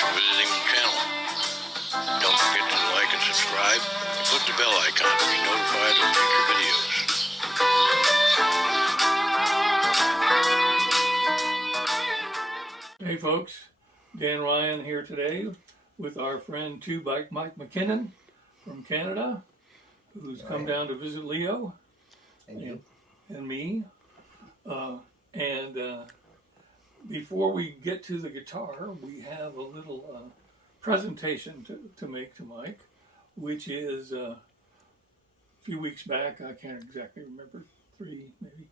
for visiting the channel. Don't forget to like and subscribe and click the bell icon to be notified of future videos. Hey folks, Dan Ryan here today with our friend 2bikemike McKinnon from Canada, who's come down to visit Leo and me. Before we get to the guitar, we have a little presentation to make to Mike, which is a few weeks back, I can't exactly remember, 3 maybe,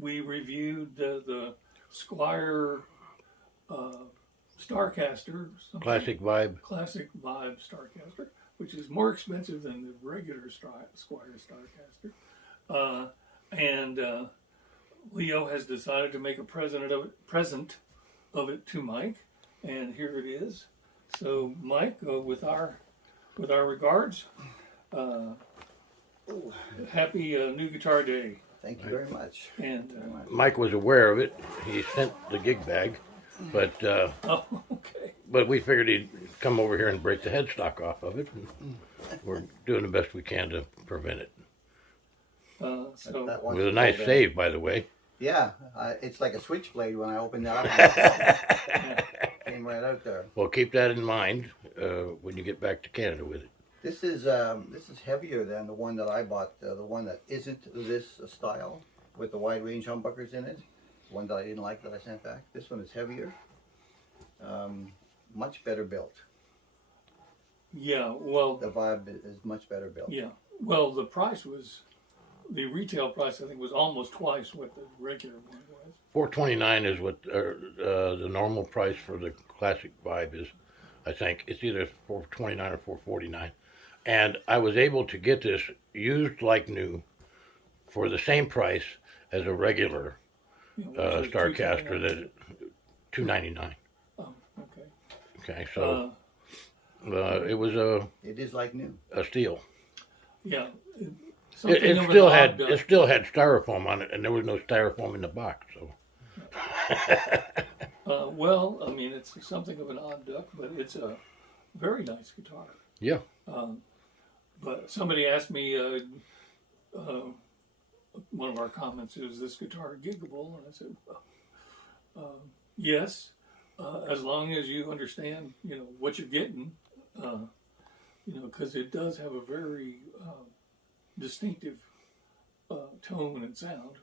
we reviewed the Squire Starcaster, Classic Vibe Starcaster, which is more expensive than the regular Squire Starcaster. Leo has decided to make a present of it to Mike, and here it is. So, Mike, with our regards, happy New Guitar Day. Thank you very much. And Mike was aware of it. He sent the gig bag, but oh, okay. but we figured he'd come over here and break the headstock off of it. And we're doing the best we can to prevent it. So With a nice save, by the way. Yeah, it's like a switchblade when I opened that up. Came right out there. Well, keep that in mind when you get back to Canada with it. This is heavier than the one that I bought. The one that isn't this style with the wide range humbuckers in it. One that I didn't like that I sent back. This one is heavier. Much better built. yeah, well, The Vibe is much better built. yeah, well, the retail price I think was almost twice what the regular one was. $429 is what the normal price for the Classic Vibe is. I think it's either $429 or $449, and I was able to get this used like new for the same price as a regular Starcaster. That $299. Oh, okay. Okay, so It is like new. a steal. Yeah. It still had styrofoam on it, and there was no styrofoam in the box. So. Well, I mean, it's something of an odd duck, but it's a very nice guitar. Yeah. But somebody asked me, one of our comments is, this guitar giggable? And I said, yes, as long as you understand, what you're getting, because it does have a very distinctive tone and sound,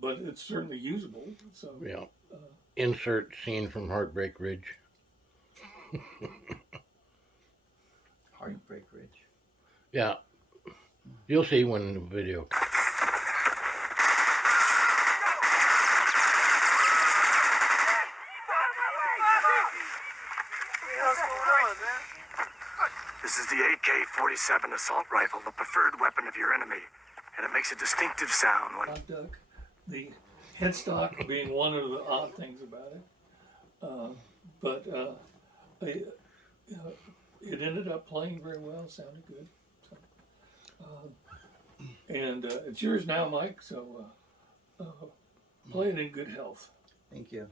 but it's certainly usable. So Yeah. Insert scene from Heartbreak Ridge. Heartbreak Ridge. Yeah. You'll see when the video. This is the AK-47 assault rifle, the preferred weapon of your enemy, and it makes a distinctive sound when... Odd duck. The headstock being one of the odd things about it, it ended up playing very well. Sounded good. So, it's yours now, Mike. So play it in good health. Thank you.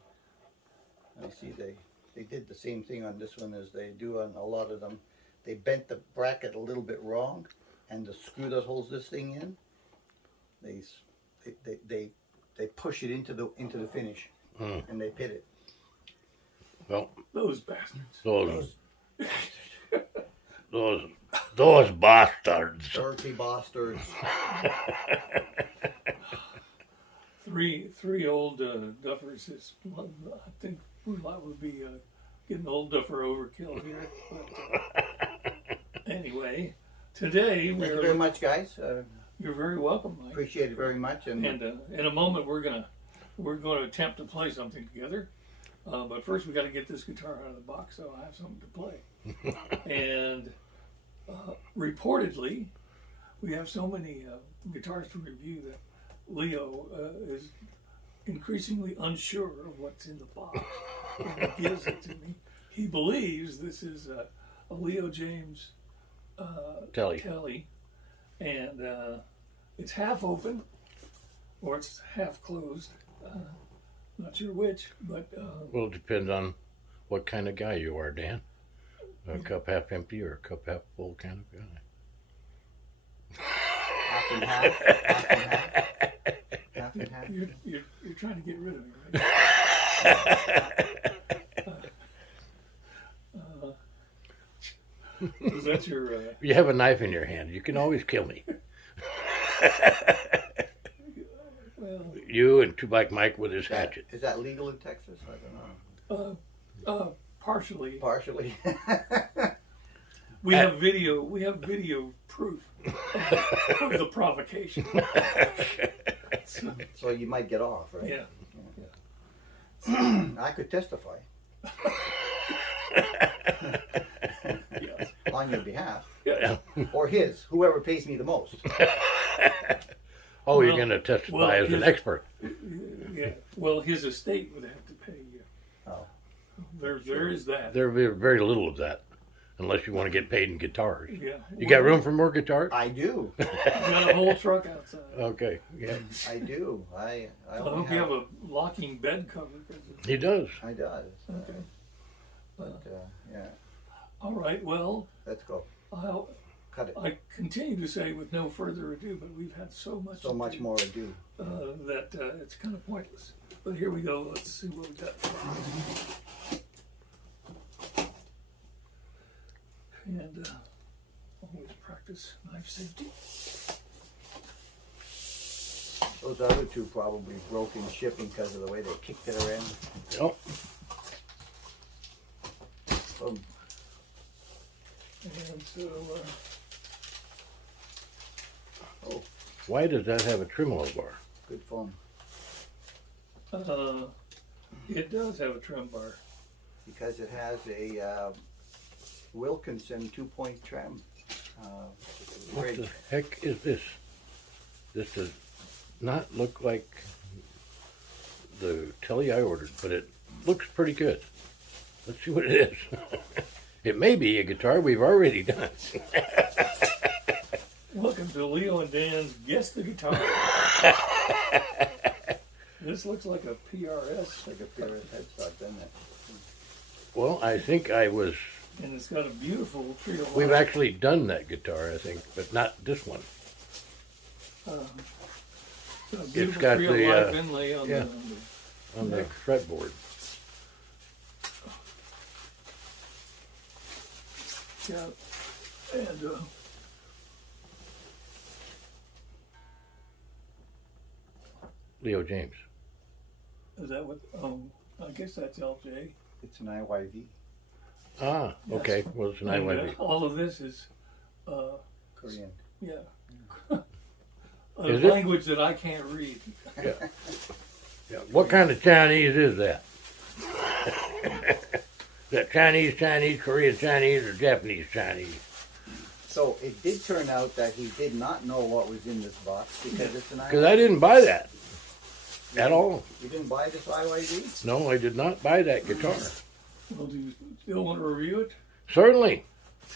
I see they did the same thing on this one as they do on a lot of them. They bent the bracket a little bit wrong, and the screw that holds this thing in, they push it into the finish, and they pit it. Well, Those bastards. Those bastards. Dirty bastards. Three old duffers. I think we would be getting old duffer overkill here. But, anyway, today Thank you very much, guys. You're very welcome, Mike. Appreciate it very much. And in a moment, we're going to attempt to play something together. But first, we got to get this guitar out of the box, so I have something to play. And reportedly, we have so many guitars to review that Leo is increasingly unsure of what's in the box when he gives it to me. He believes this is a Leo James Telly, and it's half open or it's half closed. Not sure which, but well, it depends on what kind of guy you are, Dan. A cup half empty or a cup half full kind of guy. Half and half. Half and half. Half and half. You're trying to get rid of me, right? Is that your? You have a knife in your hand. You can always kill me. Well, You and 2bikemike with his hatchet. Is that legal in Texas? I don't know. partially. Partially. We have video. We have video proof of the provocation. So you might get off, right? Yeah. I could testify on your behalf, Yeah. or his, whoever pays me the most. Oh, you're Well- going to testify well, as an his- expert. Yeah. Well, his estate would have to pay you. Oh. There is that. There'll be very little of that, unless you want to get paid in guitars. Yeah. You got room for more guitars? I do. You got a whole truck outside. Okay, yeah. I do. I I only hope you have a locking bed cover. 'Cause it's- He does. I does. Okay. But yeah, All right. Well, let's go. Cut it. I continue to say, with no further ado, but we've had so much. So much more ado. That it's kind of pointless. But here we go. Let's see what we got. And always practice knife safety. Those other two probably broke in shipping because of the way they kicked it around. Oh, Um, And so, why does that have a tremolo bar? good phone. it does have a trim bar. Because it has a Wilkinson 2-point trim. What Bridge. the heck is this? This does not look like the telly I ordered, but it looks pretty good. Let's see what it is. It may be a guitar we've already done. Welcome to Leo and Dan's Guess the Guitar. This looks like a PRS, Like a PRS headstock, doesn't it? Well, I think I was. and it's got a beautiful trio. We've actually done that guitar, I think, but not this one. Beautiful got trio the, life inlay on yeah. the On the neck. fretboard. Yeah, and Leo James. is that what? I guess that's LJ. It's an IYV. Ah, okay. Well, it's an And, IYV. all of this is, Korean. yeah, a Is it? language that I can't read. Yeah. What kind of Chinese is that? Is that Chinese, Korean Chinese, or Japanese Chinese? So it did turn out that he did not know what was in this box because it's an IYV. Because I didn't buy that at all. You didn't buy this IYV? No, I did not buy that guitar. Well, do you still want to review it? Certainly,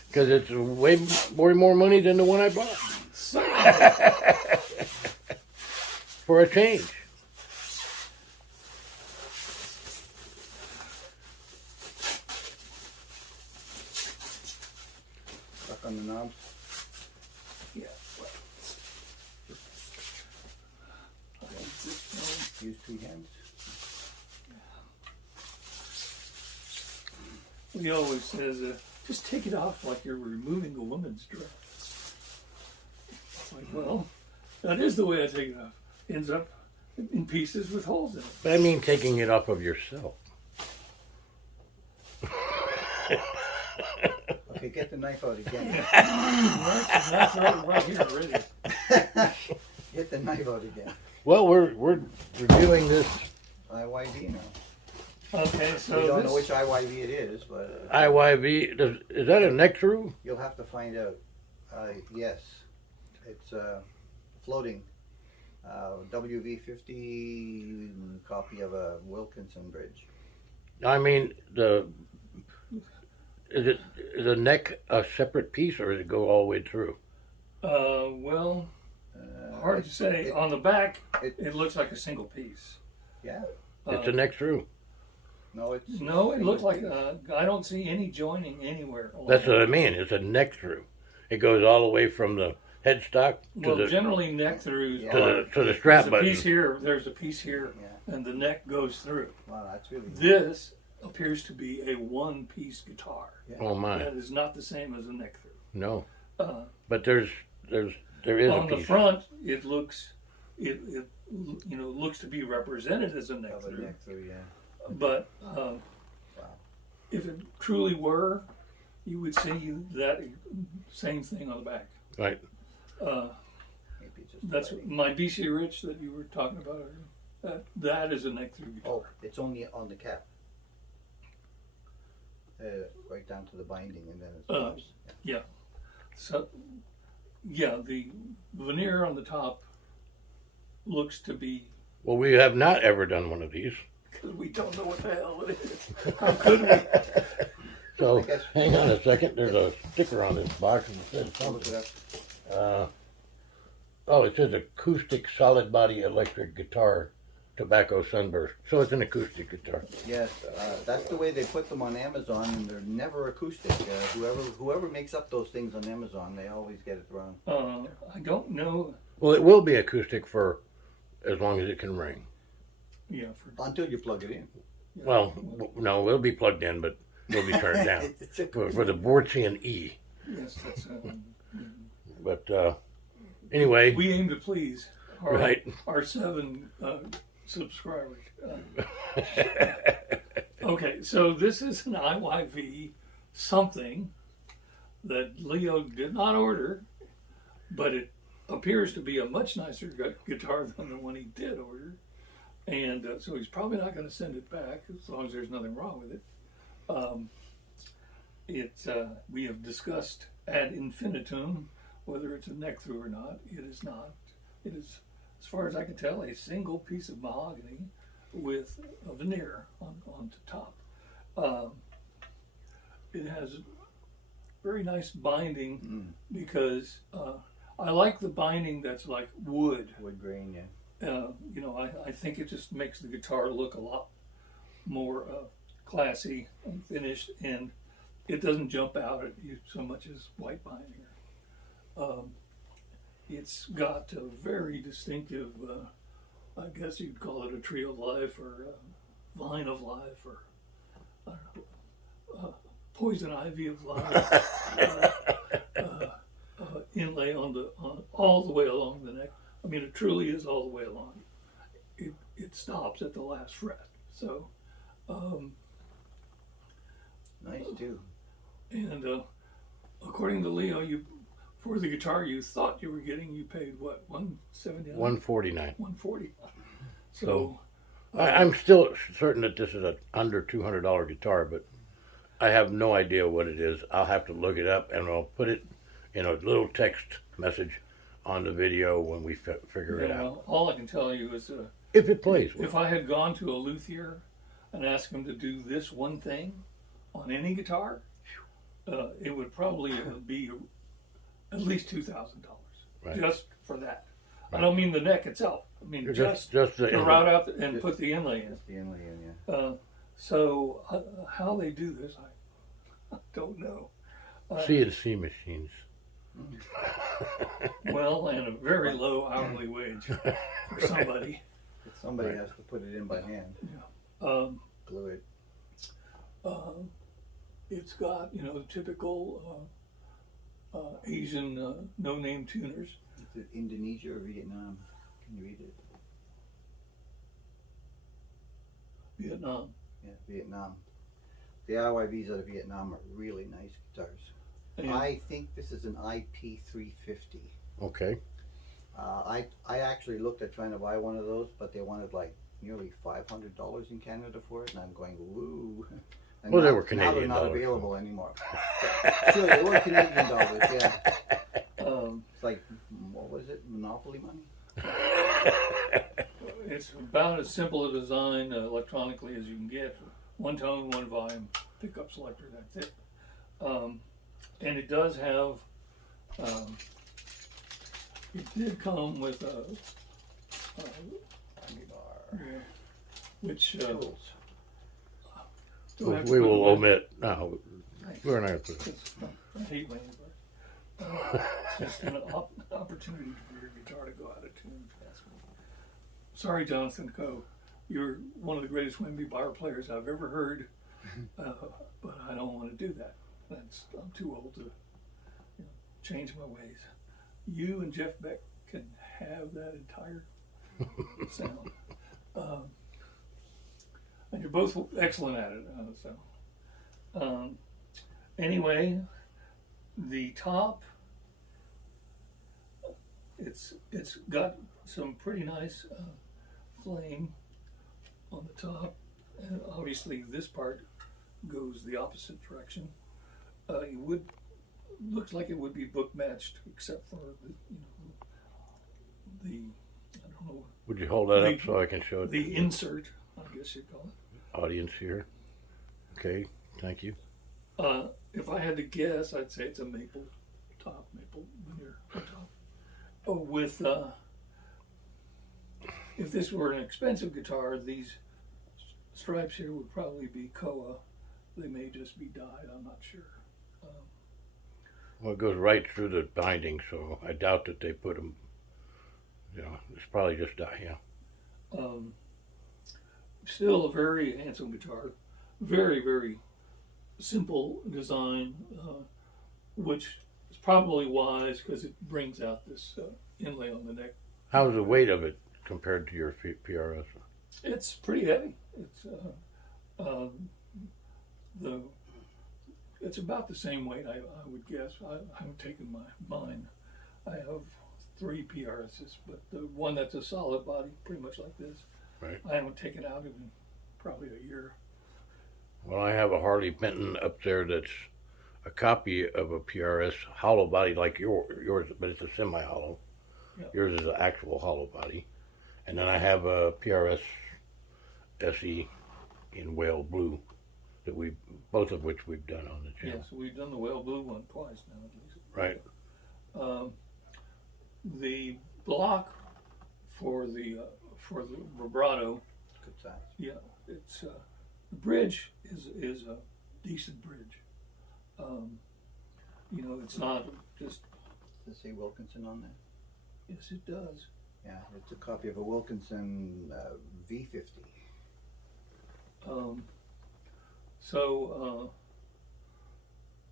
because it's way more money than the one I bought. For a change. Stuck on the knobs. Yeah. Use 2 hands. He always says, just take it off like you're removing a woman's dress. It's like, well, that is the way I take it off. Ends up in pieces with holes in it. But I mean taking it off of yourself. Okay, get the knife out again. That's right here already. Get the knife out again. Well, we're reviewing this IYV now. Okay, We so don't know which this, IYV it is, but IYV. Is that a neck through? you'll have to find out. Yes, it's floating. WV50 copy of a Wilkinson bridge. I mean, is the neck a separate piece, or does it go all the way through? well, hard to say. it- On the back, it- it looks like a single piece. Yeah. It's a neck through. No, it's No, it looked like I don't see any joining anywhere. along That's what it. I mean. It's a neck through. It goes all the way from the headstock to Well, the generally neck throughs Yeah. to the there's strap a button. piece here, there's a piece here, Yeah. and the neck goes through. Wow, that's really This appears to be a one-piece guitar. Oh my, That is not the same as a neck through. no. Uh, But there is a on the piece. front, it looks looks to be represented as a neck of a through. neck through, yeah. But if it truly were, you would see that same thing on the back. Right. Maybe just That's lighting. my BC Rich that you were talking about earlier. That is a neck through guitar. Oh, it's only on the cap. Right down to the binding, and then it's Uh, Yeah. So, yeah, the veneer on the top looks to be, Well, we have not ever done one of these. because we don't know what the hell it is. How could we? So I guess- hang on a second. There's a sticker on this box and it says I'll look something. it up. It says acoustic solid body electric guitar, tobacco sunburst. So it's an acoustic guitar. Yes, that's the way they put them on Amazon, and they're never acoustic. Whoever makes up those things on Amazon, they always get it wrong. I don't know. Well, it will be acoustic for as long as it can ring. Yeah, Until you plug it in. Well, no, it'll be plugged in, but it'll be turned down It's a- for the Bortsian E. yes, that's. But anyway, We aim to please our, Right. our 7 subscribers. Okay, so this is an IYV something that Leo did not order, but it appears to be a much nicer guitar than the one he did order. And so he's probably not going to send it back as long as there's nothing wrong with it. We have discussed ad infinitum whether it's a neck through or not. It is not. It is, as far as I can tell, a single piece of mahogany with a veneer on the top. It has very nice binding because I like the binding that's like wood. Wood grain, yeah. I think it just makes the guitar look a lot more classy and finished, and it doesn't jump out at you so much as white binding. It's got a very distinctive, I guess you'd call it a tree of life or a vine of life or I don't know, poison ivy of life inlay on all the way along the neck. I mean, it truly is all the way along. It stops at the last fret. So, Nice too. and according to Leo, for the guitar you thought you were getting, you paid what, $179? $149. $140. So I'm still certain that this is a under $200 guitar, but I have no idea what it is. I'll have to look it up, and I'll put it in a little text message on the video when we figure it out. well, all I can tell you is If it plays well. if I had gone to a luthier and asked him to do this one thing on any guitar, it would probably be at least $2,000 Right. just for that. I don't mean the neck itself. I mean just the to inlay. route out and put the inlay in. That's the inlay in, yeah. So how they do this, I don't know. CNC machines. Well, and a very low hourly wage for somebody. Somebody Right. has to put it in by hand. Um, Glue it. It's got, typical Asian no-name tuners. Is it Indonesia or Vietnam? Can you read it? Vietnam. Yeah, Vietnam. The IYVs out of Vietnam are really nice guitars. And I think this is an IP-300. Okay. I actually looked at trying to buy one of those, but they wanted like nearly $500 in Canada for it, and I'm going, woo. And Well, they now- were now Canadian they're not dollars. available anymore. Sure, they were Canadian dollars, yeah. It's like, what was it, Monopoly money? it's about as simple a design electronically as you can get. One tone, one volume, pickup selector, that's it. And it does have, it did come with a yeah, which Tools. Do I have to We put will the omit. No, we're not going to put it. I hate my neighbor. It's just an opportunity for your guitar to go out of tune. Sorry, Jonathan Coe. You're one of the greatest Wemby bar players I've ever heard, but I don't want to do that. I'm too old to change my ways. You and Jeff Beck can have that entire sound. And you're both excellent at it. Anyway, the top, it's got some pretty nice flame on the top, and obviously this part goes the opposite direction. Looks like it would be book matched, except for the I don't know. Would you hold that up so I can show it? The insert, I guess you'd call it. Audience here. Okay, thank you. If I had to guess, I'd say it's a maple veneer on top. With if this were an expensive guitar, these stripes here would probably be Koa. They may just be dyed. I'm not sure. Well, it goes right through the binding, so I doubt that they put them. It's probably just dye. Yeah. Still a very handsome guitar. Very, very simple design, which is probably wise because it brings out this inlay on the neck. How's the weight of it compared to your PRS? It's pretty heavy. It's about the same weight, I would guess. I haven't taken mine. I have 3 PRSs, but the one that's a solid body, pretty much like this, Right. I haven't taken out in probably a year. Well, I have a Harley Benton up there that's a copy of a PRS hollow body like yours, but it's a semi-hollow. Yeah. Yours is an actual hollow body. And then I have a PRS SE in whale blue that both of which we've done on the channel. Yes, we've done the whale blue one twice now at least. Right. The block for the vibrato, Good size. yeah, it's the bridge is a decent bridge. It's not just. Does it say Wilkinson on there? Yes, it does. Yeah, it's a copy of a Wilkinson V50.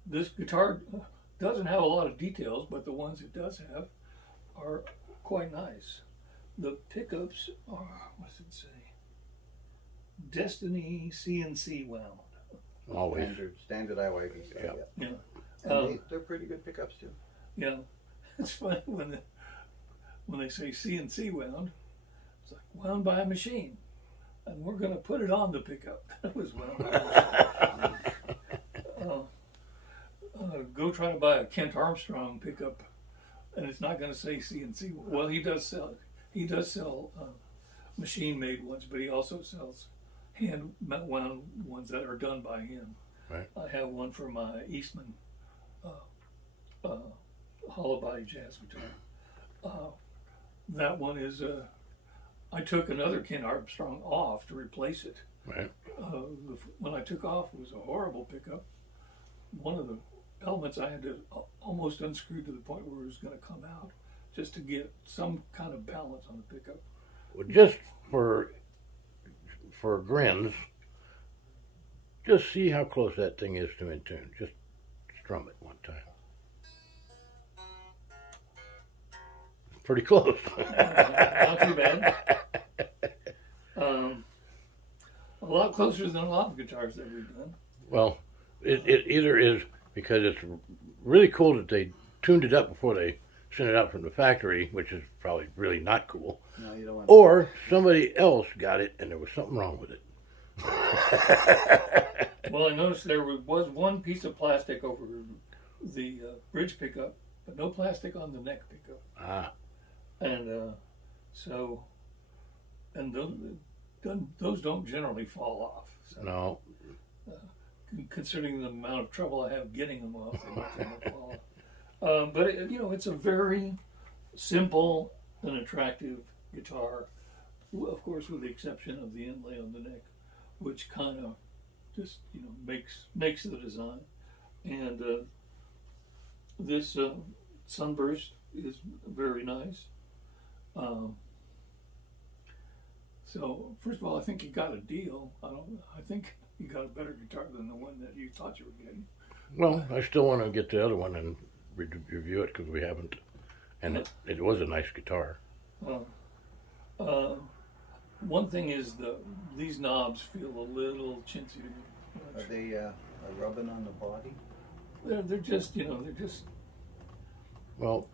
This guitar doesn't have a lot of details, but the ones it does have are quite nice. The pickups are, what does it say? Destiny CNC wound. Always. Standard IYV. Yeah. Yeah. And they're pretty good pickups too. Yeah. It's funny when they say CNC wound, it's like wound by a machine. And we're going to put it on the pickup. That was wound by a machine. Go try to buy a Kent Armstrong pickup, and it's not going to say CNC. Well, he does sell machine-made ones, but he also sells hand-wound ones that are done by him. Right. I have one for my Eastman hollow body jazz guitar. That one is I took another Kent Armstrong off to replace it. Right. When I took off, it was a horrible pickup. One of the elements I had to almost unscrew to the point where it was going to come out, just to get some kind of balance on the pickup. Well, just for grins, just see how close that thing is to in tune. Just strum it one time. Pretty close. Not too bad. A lot closer than a lot of guitars that we've done. Well, it either is because it's really cool that they tuned it up before they sent it out from the factory, which is probably really not cool. No, you don't want. Or somebody else got it and there was something wrong with it. Well, I noticed there was one piece of plastic over the bridge pickup, but no plastic on the neck pickup. Ah. And those don't generally fall off. So, No. considering the amount of trouble I have getting them off, they don't fall off. But it's a very simple and attractive guitar, of course, with the exception of the inlay on the neck, which kind of just makes the design, and this Sunburst is very nice. So first of all, I think you got a deal. I think you got a better guitar than the one that you thought you were getting. Well, I still want to get the other one and review it because we haven't, and it was a nice guitar. One thing is these knobs feel a little chintzy to me. Are they rubbing on the body? They're just Well,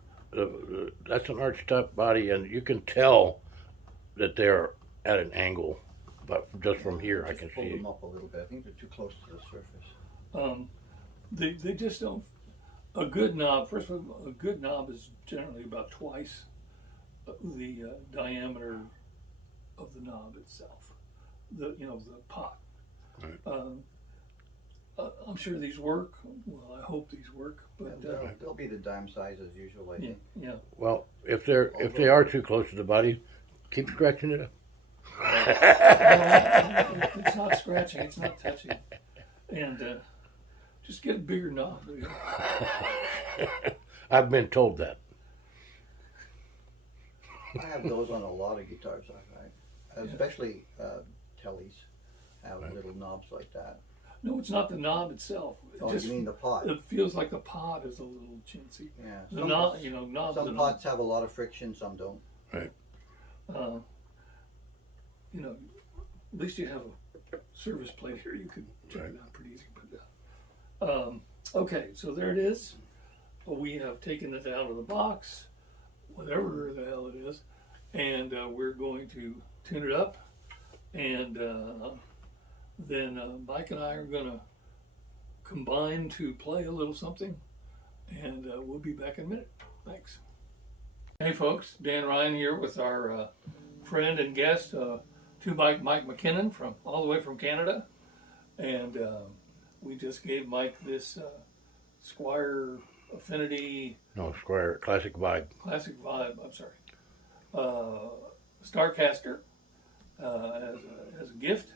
that's an arched top body, and you can tell that they're at an angle, but just from here I can pull see them it. up a little bit. I think they're too close to the surface. They just don't. A good knob. First of all, a good knob is generally about twice the diameter of the knob itself. The pot. Right. I'm sure these work. Well, I hope these work. But They'll be the dime size as usual, I think. yeah. Well, if they are too close to the body, keep scratching it up. It's not scratching. It's not touching. And just get a bigger knob. I've been told that. I have those on a lot of guitars, especially Tellys have little knobs like that. No, it's not the knob itself. You mean the pot? It feels like the pot is a little chintzy. Yeah. The knobs. Some pots have a lot of friction, some don't. Right. At least you have a service plate here. You could check it out pretty easy. But okay, so there it is. We have taken it out of the box, whatever the hell it is, and we're going to tune it up, and then Mike and I are going to combine to play a little something, and we'll be back in a minute. Thanks. Hey folks, Dan Ryan here with our friend and guest, 2bikemike McKinnon, all the way from Canada, and we just gave Mike this Squire Affinity. No, Squire Classic Vibe. Classic Vibe. I'm sorry. Starcaster as a gift.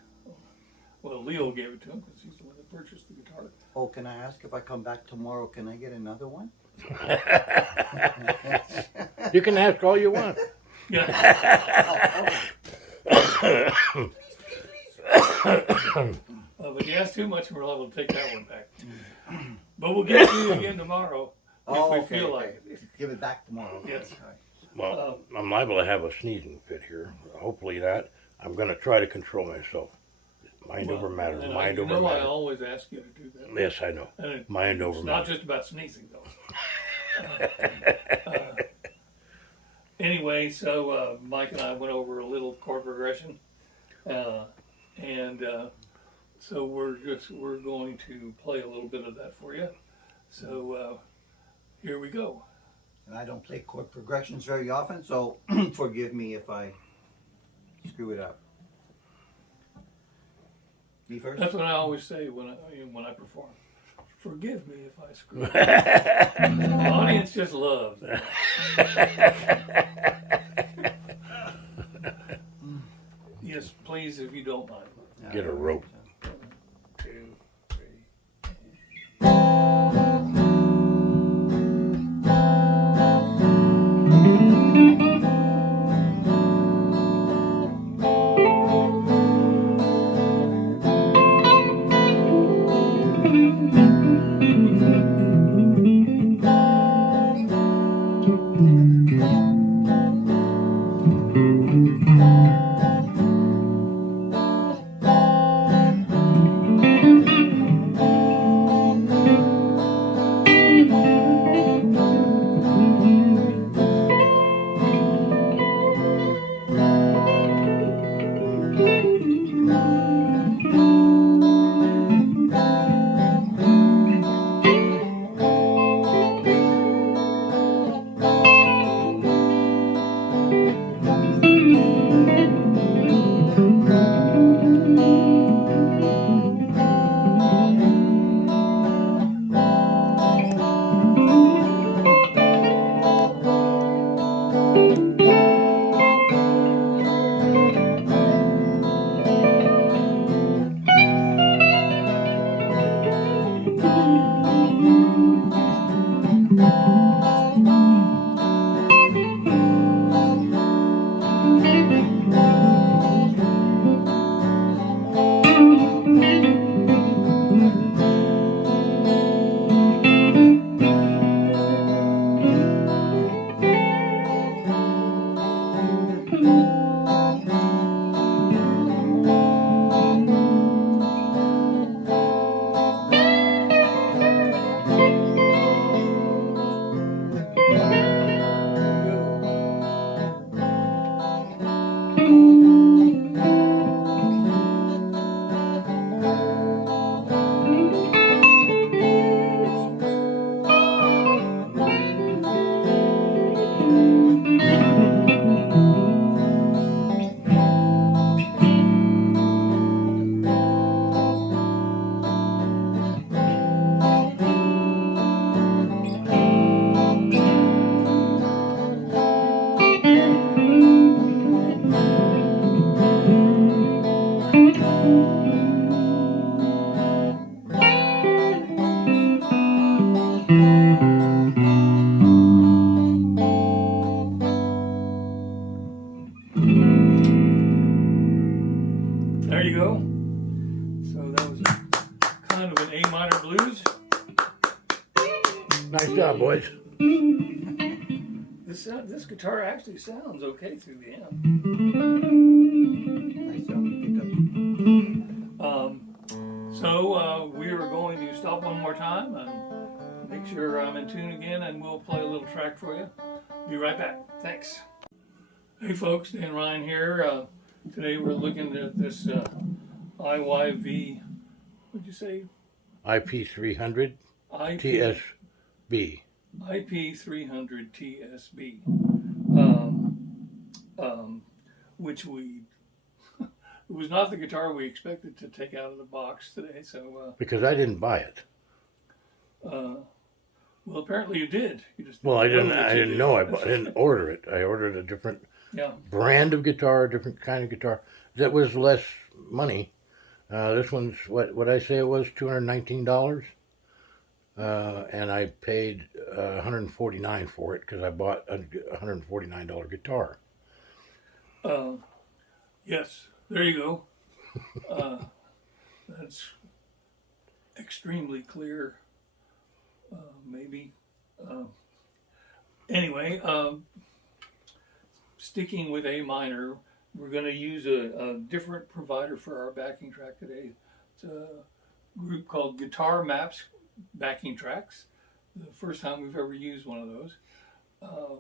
Well, Leo gave it to him because he's the one that purchased the guitar. Oh, can I ask if I come back tomorrow, can I get another one? You can ask all you want. Yeah. But if you ask too much, we're liable to take that one back. But we'll get to you again tomorrow if we feel like it. Give it back tomorrow. Yes. Well, I'm liable to have a sneezing fit here. Hopefully not. I'm going to try to control myself. Mind over matter. And Mind over I matter. always ask you to do that. Yes, I know. And Mind over it's matter. not just about sneezing, though. Anyway, so Mike and I went over a little chord progression, and so we're going to play a little bit of that for you. So here we go. And I don't play chord progressions very often, so forgive me if I screw it up. Me first? That's what I always say when I perform. Forgive me if I screw up. The audience just loves it. Yes, please, if you don't mind. Get a rope. 1, 2, 3. minor blues. Nice job, boys. This guitar actually sounds okay through the amp. Nice sound pickup. So we are going to stop one more time and make sure I'm in tune again, and we'll play a little track for you. Be right back. Thanks. Hey folks, Dan Ryan here. Today we're looking at this IYV, what'd you say? IP-300 TSB. IP-300 TSB, which it was not the guitar we expected to take out of the box today. So Because I didn't buy it. well, apparently you did. You just Well, I didn't know. I That's didn't order it. I ordered a different yeah. brand of guitar, a different kind of guitar that was less money. This one's what I say it was, $219, and I paid $149 for it because I bought a $149 guitar. Yes, there you go. That's extremely clear. Maybe. Anyway, sticking with A minor, we're going to use a different provider for our backing track today. It's a group called Guitar Maps Backing Tracks. The first time we've ever used one of those,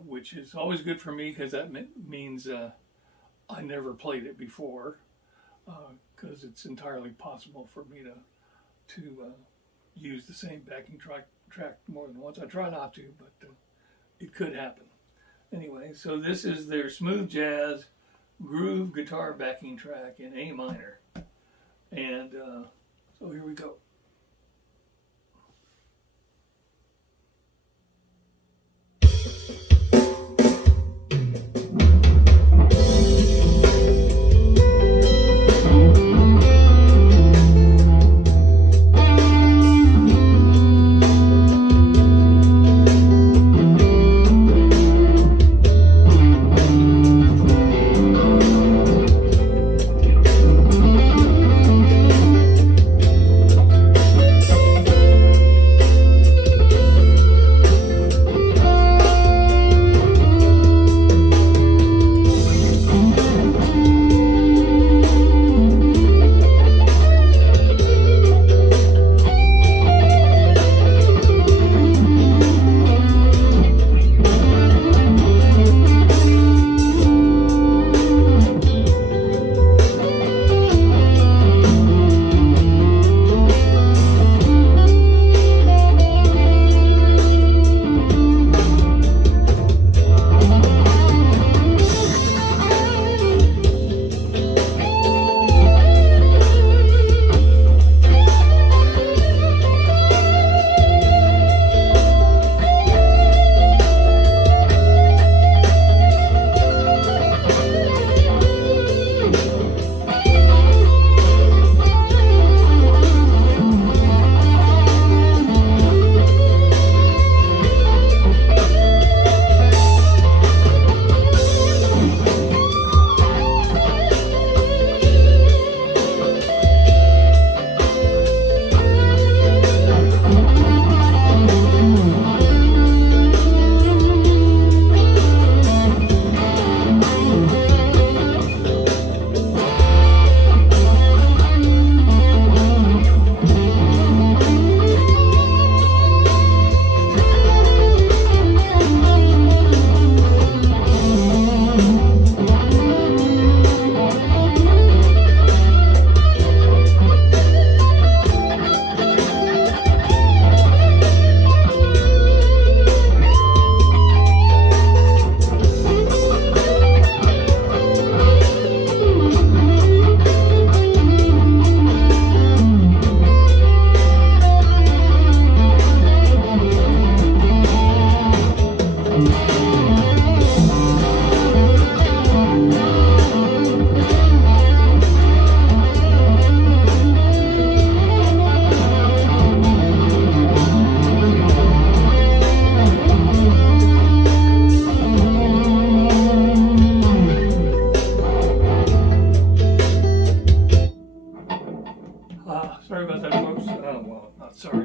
which is always good for me because that means I never played it before, because it's entirely possible for me to use the same backing track more than once. I try not to, but it could happen. Anyway, so this is their smooth jazz groove guitar backing track in A minor. And so here we go.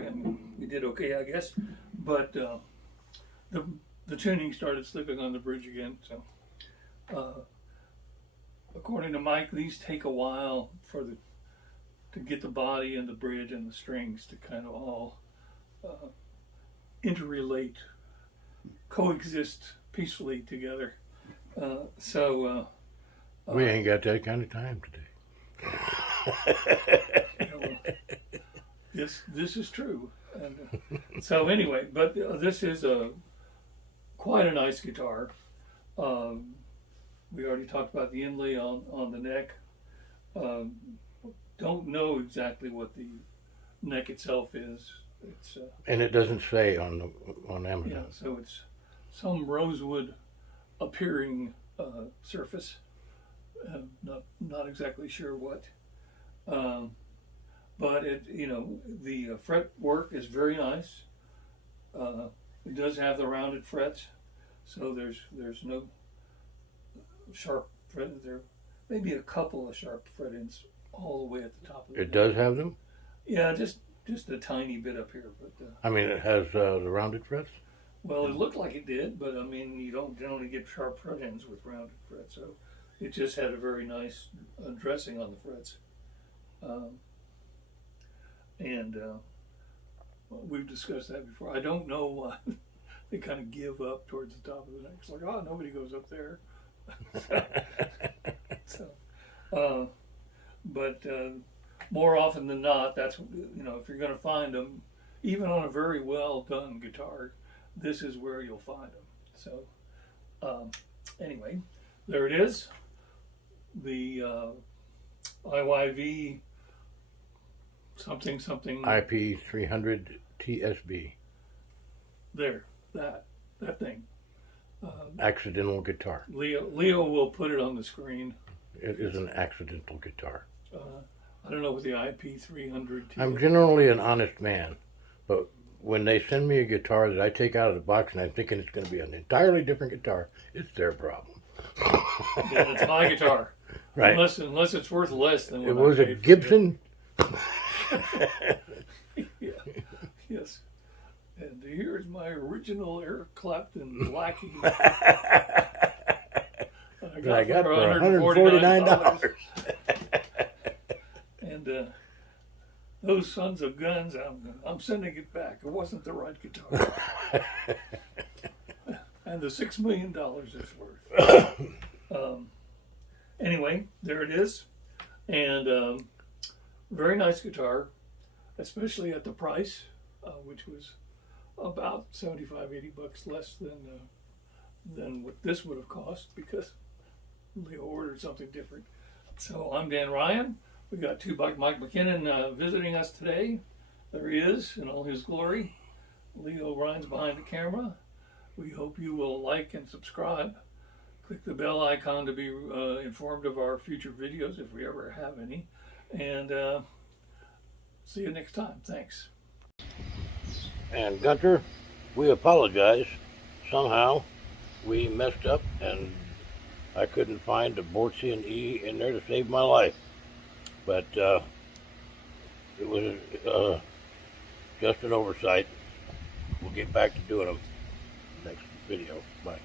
I mean, we did okay, I guess, but the tuning started slipping on the bridge again. So, according to Mike, these take a while to get the body and the bridge and the strings to kind of all interrelate, coexist peacefully together. We ain't got that kind of time today. This is true. And, so anyway, but this is quite a nice guitar. We already talked about the inlay on the neck. Don't know exactly what the neck itself is. It's and it doesn't say on Amazon. yeah, so it's some rosewood appearing surface. Not exactly sure what. But it, the fret work is very nice. It does have the rounded frets, so there's no sharp fret. There may be a couple of sharp fret ends all the way at the top of it. It does have them? Yeah, just a tiny bit up here, but. I mean, it has the rounded frets? Well, it looked like it did, but I mean, you don't generally get sharp fret ends with rounded frets, so it just had a very nice dressing on the frets. We've discussed that before. I don't know why they kind of give up towards the top of the neck. It's like, oh, nobody goes up there. But more often than not, that's, if you're going to find them, even on a very well done guitar, this is where you'll find them. So anyway, there it is. The IYV something IP-300 TSB. There, that thing. Accidental guitar. Leo will put it on the screen. It is an accidental guitar. I don't know what the IP-300 TSB. I'm generally an honest man, but when they send me a guitar that I take out of the box and I'm thinking it's going to be an entirely different guitar, it's their problem. Yeah, it's my guitar. Right. Unless it's worth less than what It was I a paid for Gibson. Yeah. Yes. And here's my original Eric Clapton Blackie. I got for $149. And those sons of guns, I'm sending it back. It wasn't the right guitar. And the $6 million it's worth. Anyway, there it is. And very nice guitar, especially at the price, which was about $75-80 less than what this would have cost, because Leo ordered something different. So I'm Dan Ryan. We got 2bikemike McKinnon visiting us today. There he is in all his glory. Leo Ryan's behind the camera. We hope you will like and subscribe. Click the bell icon to be informed of our future videos, if we ever have any. And see you next time. Thanks. And Gunter, we apologize. Somehow we messed up and I couldn't find the Bortsian E in there to save my life. But it was just an oversight. We'll get back to doing them next video. Bye.